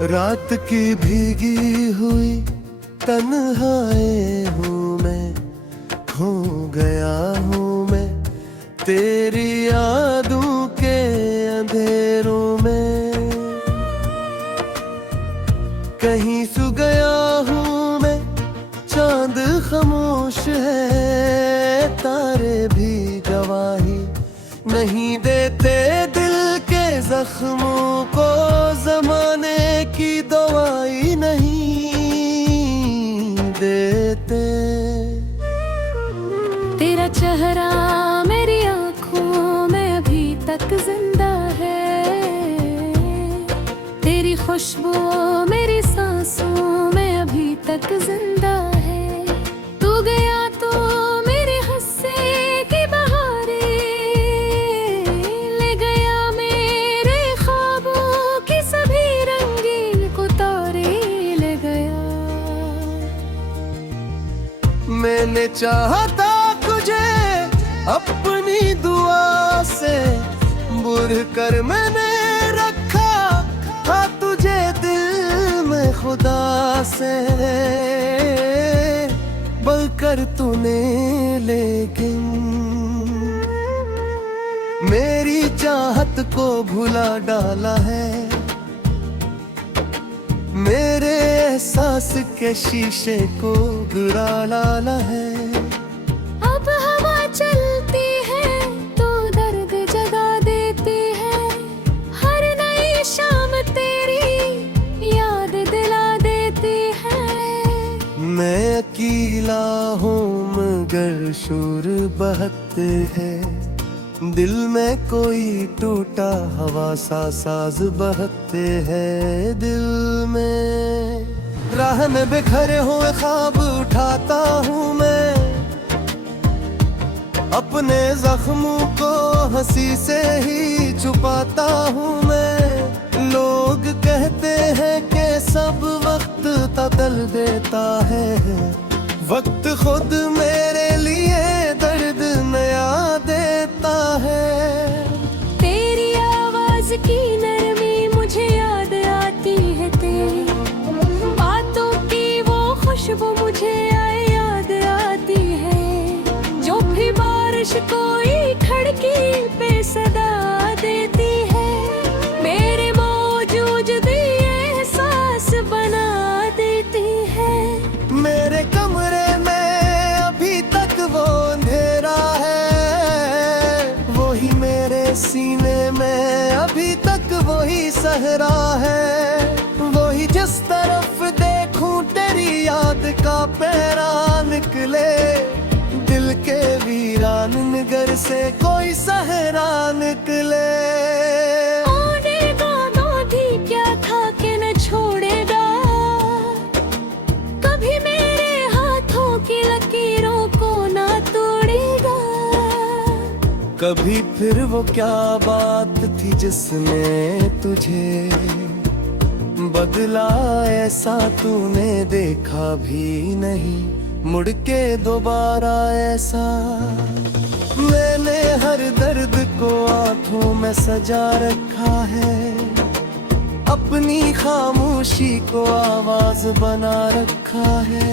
रात की भीगी हुई तन्हाई हूँ मैं, खो गया हूँ मैं तेरी यादों के अंधेरों में। कहीं सो गया हूँ मैं, चांद खामोश है, तारे भी गवाही नहीं देते दिल के जख्मों को, जमाने की दवाई नहीं देते। तेरा चेहरा मेरी आँखों में अभी तक जिंदा है, तेरी खुशबू मेरी सांसों में अभी तक जिंदा है। तू गया तो मेरे हंसने की बहारें ले गया, मेरे ख्वाबों की सभी रंगीन सितारे ले गया। मैंने चाहा था तुझे अपनी दुआ से, बुर कर मैंने रखा था तुझे दिल में खुदा से। बलकर तूने लेकिन मेरी चाहत को भुला डाला है, मेरे एहसास के शीशे को गिरा डाला है। अब हवा चलती है तो दर्द जगा देती है, हर नई शाम तेरी याद दिला देती है। मैं अकेला हूँ मगर शोर बहते हैं, दिल में कोई टूटा हवा सा साज बहते हैं दिल में। राह में बिखरे हुए ख्वाब उठाता हूँ मैं, अपने जख्मों को हंसी से ही छुपाता हूँ मैं। लोग कहते हैं कि सब वक्त बदल देता है, वक्त खुद मेरे लिए दर्द नया देता है। तेरी आवाज की नरमी मुझे याद आती है, तेरी बातों की वो खुशबू मुझे याद आती है। जो भी बारिश कोई खिड़की पे सदा देती है, मेरे मौजूदगी एहसास बना देती है। मेरे कमरे में अभी तक वो अंधेरा है, वही मेरे सीने में अभी तक वही सहरा है। वही जिस तरफ देखूं तेरी याद का पहरा निकले, दिल के वीरान नगर से कोई सहरा निकले। क्या था कि न छोड़ेगा कभी मेरे हाथों की लकीरों को ना तोड़ेगा। कभी फिर वो क्या बात थी जिसने तुझे बदला, ऐसा तूने देखा भी नहीं मुड़ के दोबारा ऐसा। मैंने हर दर्द को आंखों में सजा रखा है, अपनी खामोशी को आवाज बना रखा है।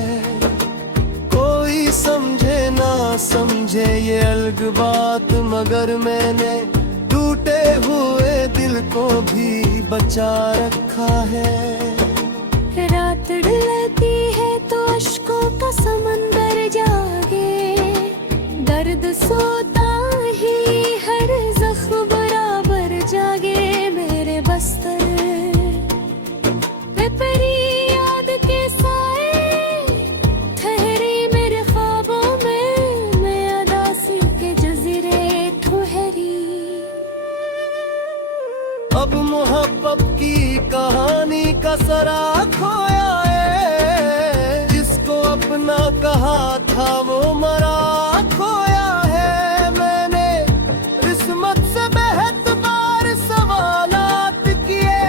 कोई समझे ना समझे ये अलग बात, मगर मैंने टूटे हुए दिल को भी बचा रखा है। रात ढलती है तो अश्कों का समंदर जागे, दर्द सोता ही हर जख्म बराबर जागे। मेरे बस्तर पे परी याद के साए ठहरी मेरे ख्वाबों में, मैं अदासी के जजीरे ठहरी। अब मोहब्बत की कहानी का सरा खोया है, जिसको अपना कहा था वो मरा खोया है। मैंने किस्मत से बेहद बार सवालात किए,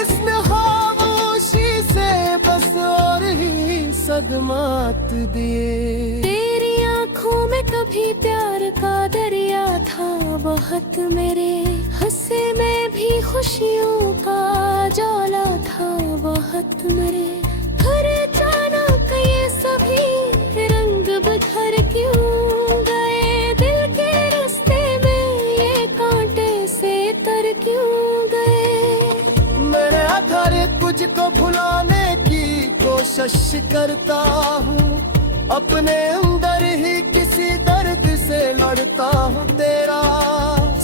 इसने खामोशी से बस और ही सदमात दिए। तेरी आंखों में कभी प्यार का दरिया था, बहुत मेरे हंसे में भी खुशियों का जाला था बहुत मेरे। फिर अचानक ये सभी रंग बिखर क्यों गए, दिल के रास्ते में ये कांटे से तर क्यों गए। मैं हर कुछ को भुलाने की कोशिश करता हूँ, अपने अंदर ही किसी दर्द से लड़ता हूँ। तेरा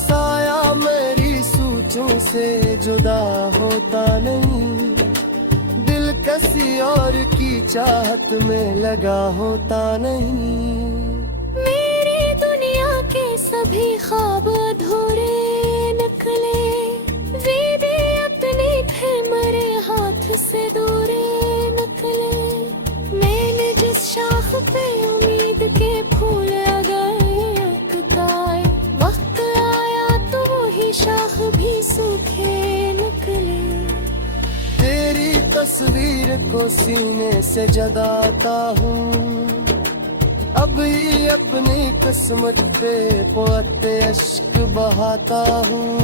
साया मेरी सोचों से जुदा होता नहीं, दिल किसी और की चाहत में लगा होता नहीं। मेरी दुनिया के सभी ख्वाब अधूरे निकले, वे भी अपने थे मेरे हाथ से दूरे निकले। मैंने जिस शाख पे उम्मीद के फूल लगाए अटकाए, वक्त आया तो वही शाख भी सूखे निकले। तेरी तस्वीर को सीने से जगाता हूँ, अब ही अपनी किस्मत पे पोते अश्क बहाता हूँ।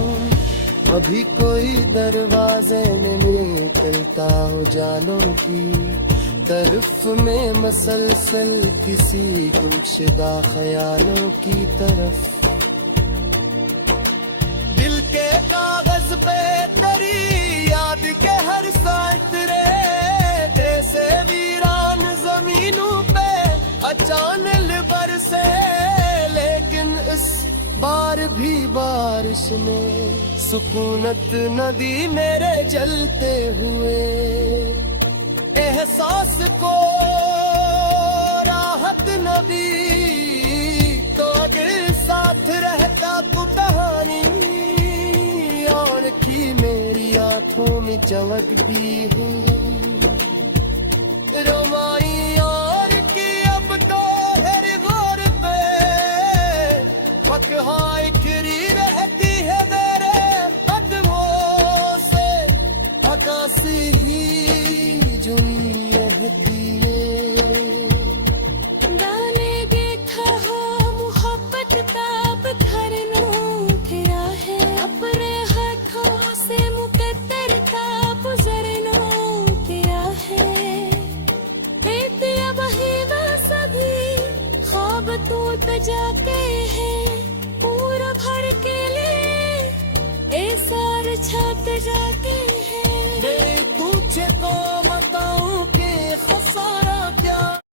अभी कोई दरवाजे में निकलता हो जालों की तरफ में, मसलसल किसी गुमशुदा ख्यालों की तरफ। दिल के कागज पे तेरी याद के हर साइतरे, जैसे वीरान जमीनों पे अचानक बरसे। लेकिन इस बार भी बारिश ने सुकूनत न दी मेरे जलते हुए एहसास को, राहत न दी। तो अगर साथ रहता तू कहानी और की मेरी आंखों में चमकती है रोमानी और की अब तो हर गौर पे वक़्हाई खरी रहती है मेरे कदमों से। आकाशी ही जुनी रहती है, डालेगे था हो मोहब्बत का पत्थरनो फिरा है, अपने हाथों से मुकद्दर का गुजरनो फिरा है। अब ही वह सभी ख्वाब तू जाके है, पूरा भर के लिए ए सार छत जाके है। तुझे को